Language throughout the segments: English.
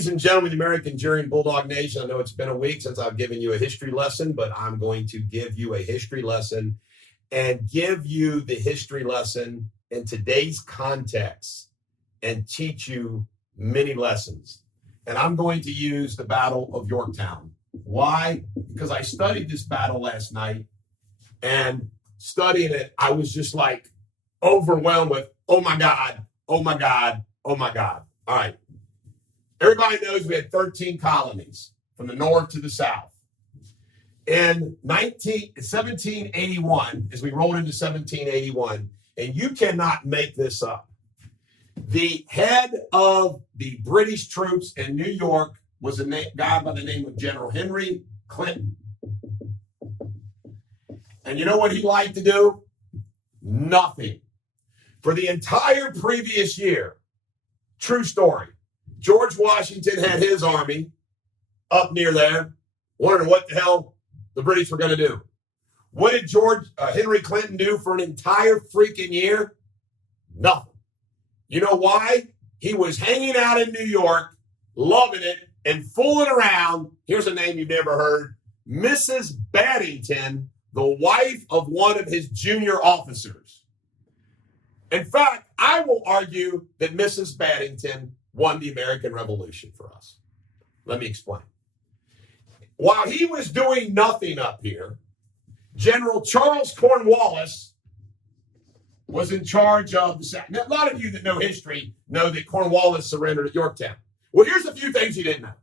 Ladies and gentlemen, the American Jury and Bulldog Nation, I know it's been a week since I've given you a history lesson, but I'm going to give you a history lesson and give you the history lesson in today's context and teach you many lessons. And I'm going to use the Battle of Yorktown. Why? Because I studied this battle last night, and studying it, I was just like overwhelmed with, oh my God, oh my God, oh my God. All right. Everybody knows we had 13 colonies from the north to the south. In 1781, as we rolled into 1781, and you cannot make this up, the head of the British troops in New York was a guy by the name of General Henry Clinton. And you know what he liked to do? Nothing. For the entire previous year, true story, George Washington had his army up near there, wondering what the hell the British were going to do. What did Henry Clinton do for an entire freaking year? Nothing. You know why? He was hanging out in New York, loving it, and fooling around. Here's a name you've never heard. Mrs. Baddington, the wife of one of his junior officers. In fact, I will argue that Mrs. Baddington won the American Revolution for us. Let me explain. While he was doing nothing up here, General Charles Cornwallis was in charge of the South. Now, a lot of you that know history know that Cornwallis surrendered at Yorktown. Well, here's a few things you didn't know.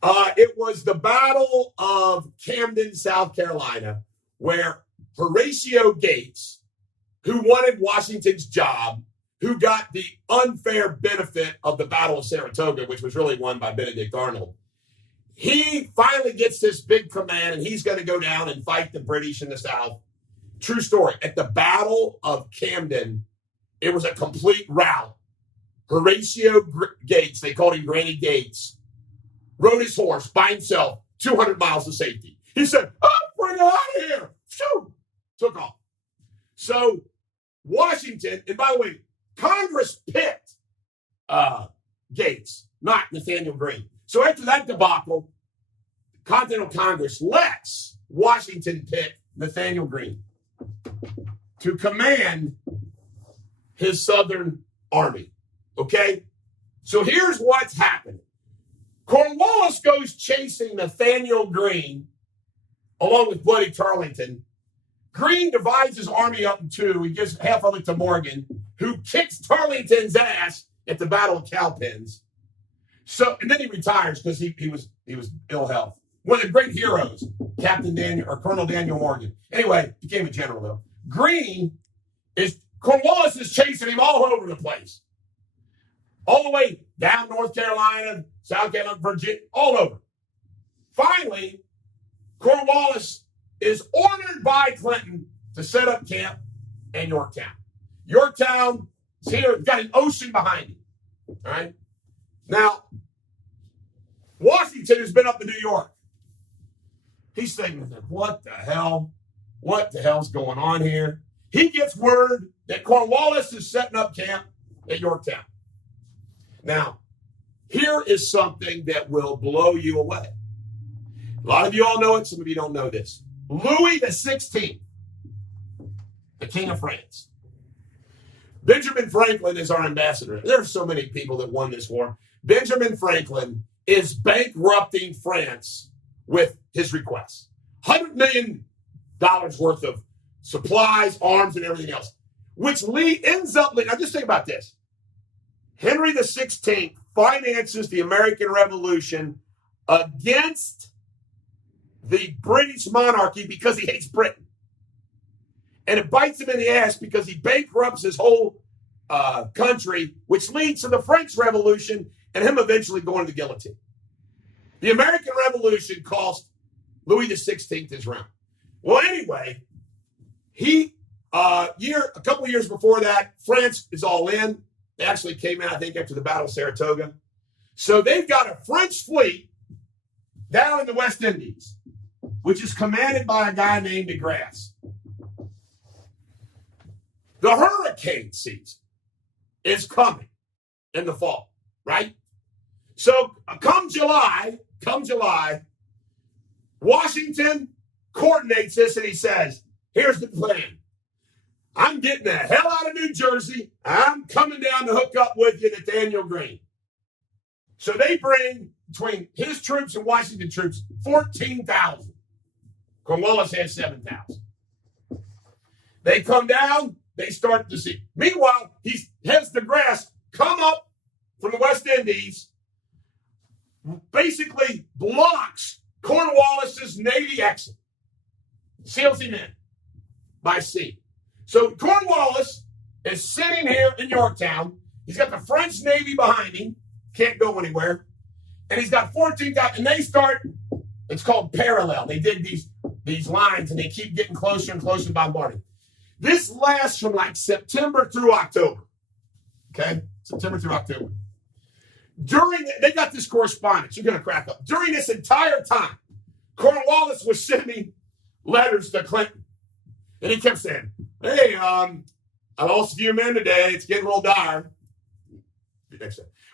All right. It was the Battle of Camden, South Carolina, where Horatio Gates, who wanted Washington's job, who got the unfair benefit of the Battle of Saratoga, which was really won by Benedict Arnold. He finally gets this big command, and he's going to go down and fight the British in the South. True story. At the Battle of Camden, it was a complete rout. Horatio Gates, they called him Granny Gates, rode his horse by himself 200 miles to safety. He said, oh, bring it out of here. Shoo! Took off. So Washington, and by the way, Congress picked Gates, not Nathaniel Greene. So after that debacle, Continental Congress lets Washington pick Nathaniel Greene to command his Southern Army. Okay? So here's what's happening. Cornwallis goes chasing Nathaniel Greene along with Bloody Tarleton. Greene divides his army up in two. He gives half of it to Morgan, who kicks Tarleton's ass at the Battle of Cowpens. So, and then he retires because he was ill health. One of the great heroes, Colonel Daniel Morgan. Anyway, became a general though. Cornwallis is chasing him all over the place. All the way down North Carolina, South Carolina, Virginia, all over. Finally, Cornwallis is ordered by Clinton to set up camp in Yorktown. Yorktown is here, got an ocean behind him. All right? Now, Washington has been up in New York. He's thinking, what the hell? What the hell's going on here? He gets word that Cornwallis is setting up camp at Yorktown. Now, here is something that will blow you away. A lot of you all know it. Some of you don't know this. Louis XVI, the King of France. Benjamin Franklin is our ambassador. There are so many people that won this war. Benjamin Franklin is bankrupting France with his requests. $100 million worth of supplies, arms, and everything else, which ends up, now just think about this. Henry XVI finances the American Revolution against the British monarchy because he hates Britain. And it bites him in the ass because he bankrupts his whole country, which leads to the French Revolution and him eventually going to the guillotine. The American Revolution cost Louis XVI his realm. Well, anyway, a couple of years before that, France is all in. They actually came in, I think, after the Battle of Saratoga. So they've got a French fleet down in the West Indies, which is commanded by a guy named de Grasse. The hurricane season is coming in the fall. right? So come July, Washington coordinates this and he says, here's the plan. I'm getting the hell out of New Jersey. I'm coming down to hook up with you, Nathaniel Greene. So they bring, between his troops and Washington troops, 14,000. Cornwallis has 7,000. They come down, they start to see. Meanwhile, he has the grass come up from the West Indies, basically blocks Cornwallis's Navy exit, seals him in by sea. So Cornwallis is sitting here in Yorktown. He's got the French Navy behind him, can't go anywhere, and he's got 14,000. And they start. It's called parallel. They dig these lines, and they keep getting closer and closer bombarding. This lasts from like September through October. Okay, September through October. They got this correspondence. You're going to crack up. During this entire time, Cornwallis was sending letters to Clinton. And he kept saying, hey, I lost a few men today. It's getting a little dire.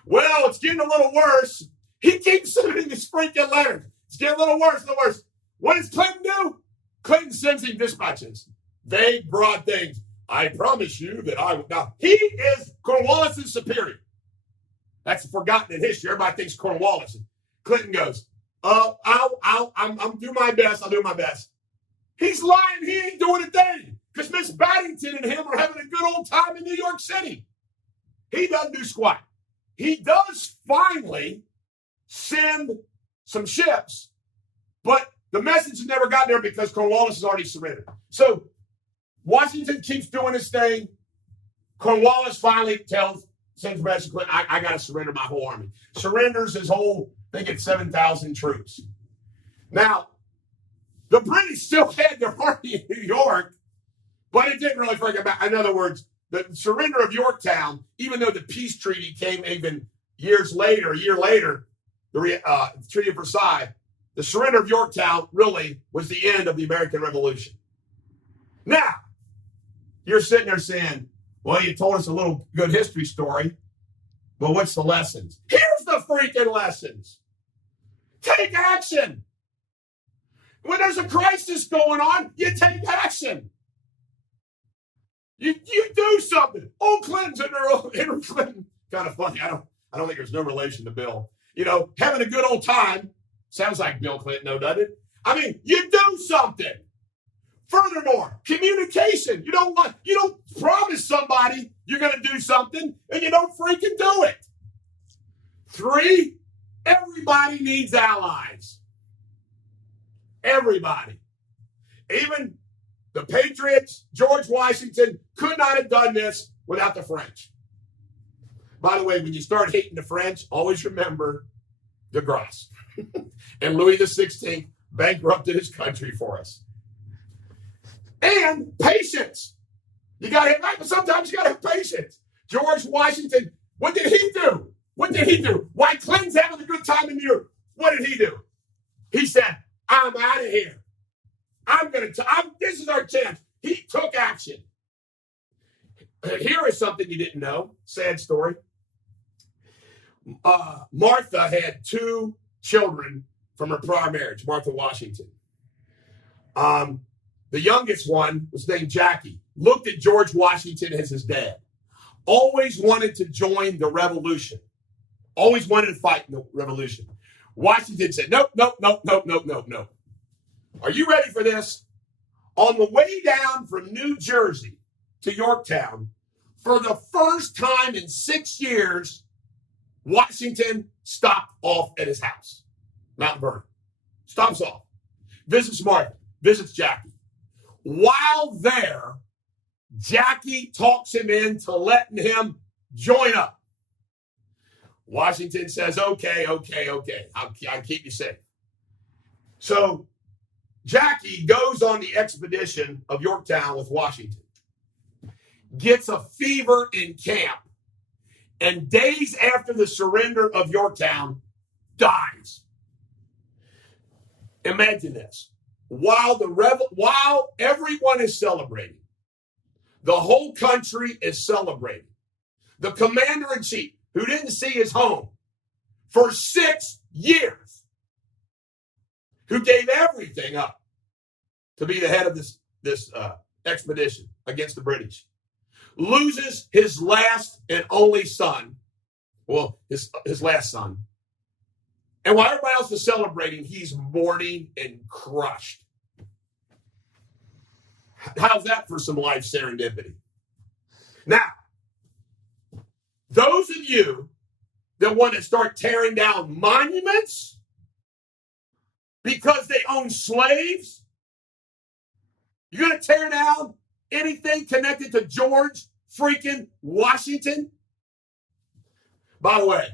Well, it's getting a little worse. He keeps sending these freaking letters. It's getting a little worse. What does Clinton do? Clinton sends him dispatches. They brought things. I promise you that I would. Now, he is Cornwallis' superior. That's forgotten in history. Everybody thinks Cornwallis. Clinton goes, I'm do my best. I'll do my best. He's lying. He ain't doing a thing because Miss Baddington and him are having a good old time in New York City. He doesn't do squat. He does finally send some ships, but the message has never got there because Cornwallis has already surrendered. So Washington keeps doing his thing. Cornwallis finally sends a message to Clinton, I got to surrender my whole army. Surrenders his whole, I think it's 7,000 troops. Now, the British still had their army in New York, but it didn't really freaking matter. In other words, the surrender of Yorktown, even though the peace treaty came even a year later, the Treaty of Versailles, the surrender of Yorktown really was the end of the American Revolution. Now, you're sitting there saying, well, you told us a little good history story, but what's the lessons? Here's the freaking lessons. Take action. When there's a crisis going on, you take action. You do something. Old Clinton's in there, Henry Clinton. Kind of funny. I don't think there's no relation to Bill. Having a good old time. Sounds like Bill Clinton, though, doesn't it? I mean, you do something. Furthermore, communication. You don't promise somebody you're going to do something and you don't freaking do it. 3, everybody needs allies. Everybody. Even the Patriots, George Washington, could not have done this without the French. By the way, when you start hating the French, always remember de grace. And Louis XVI bankrupted his country for us. And patience. You got to have, sometimes you got to have patience. George Washington, what did he do? Why Clinton's having a good time in New York? What did he do? He said, I'm out of here. This is our chance. He took action. Here is something you didn't know. Sad story. Martha had 2 children from her prior marriage, Martha Washington. The youngest one was named Jackie. Looked at George Washington as his dad. Always wanted to join the revolution. Always wanted to fight in the revolution. Washington said, nope. Are you ready for this? On the way down from New Jersey to Yorktown, for the first time in 6 years, Washington stopped off at his house, Mount Vernon. Stops off. Visits Martha. Visits Jackie. While there, Jackie talks him into letting him join up. Washington says, okay. I'll keep you safe. So Jackie goes on the expedition of Yorktown with Washington. Gets a fever in camp. And days after the surrender of Yorktown, dies. Imagine this. While everyone is celebrating, the whole country is celebrating. The commander-in-chief, who didn't see his home for 6 years, who gave everything up to be the head of this expedition against the British, loses his last and only son, well, his last son. And while everybody else is celebrating, he's mourning and crushed. How's that for some life serendipity? Now, those of you that want to start tearing down monuments because they own slaves, you're going to tear down anything connected to George freaking Washington? By the way,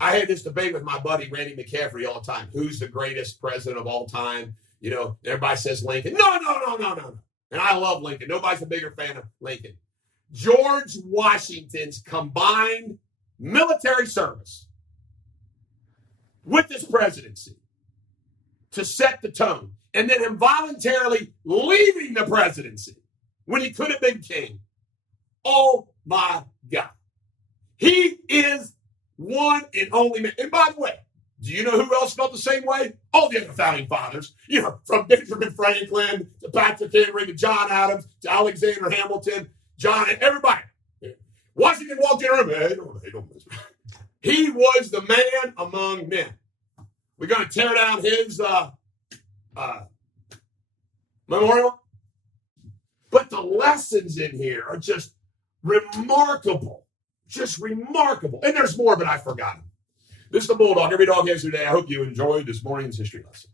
I had this debate with my buddy Randy McCaffrey all the time. Who's the greatest president of all time? You know, everybody says Lincoln. No. And I love Lincoln. Nobody's a bigger fan of Lincoln. George Washington's combined military service with this presidency to set the tone, and then him voluntarily leaving the presidency when he could have been king. Oh my God. He is one and only man. And by the way, do you know who else felt the same way? All the other founding fathers. You know, from Benjamin Franklin to Patrick Henry to John Adams to Alexander Hamilton, John, everybody. Washington walked in the room. Hey, don't miss me. He was the man among men. We're going to tear down his memorial. But the lessons in here are just remarkable. Just remarkable. And there's more, but I've forgotten. This is the Bulldog. Every dog has their day. I hope you enjoyed this morning's history lesson.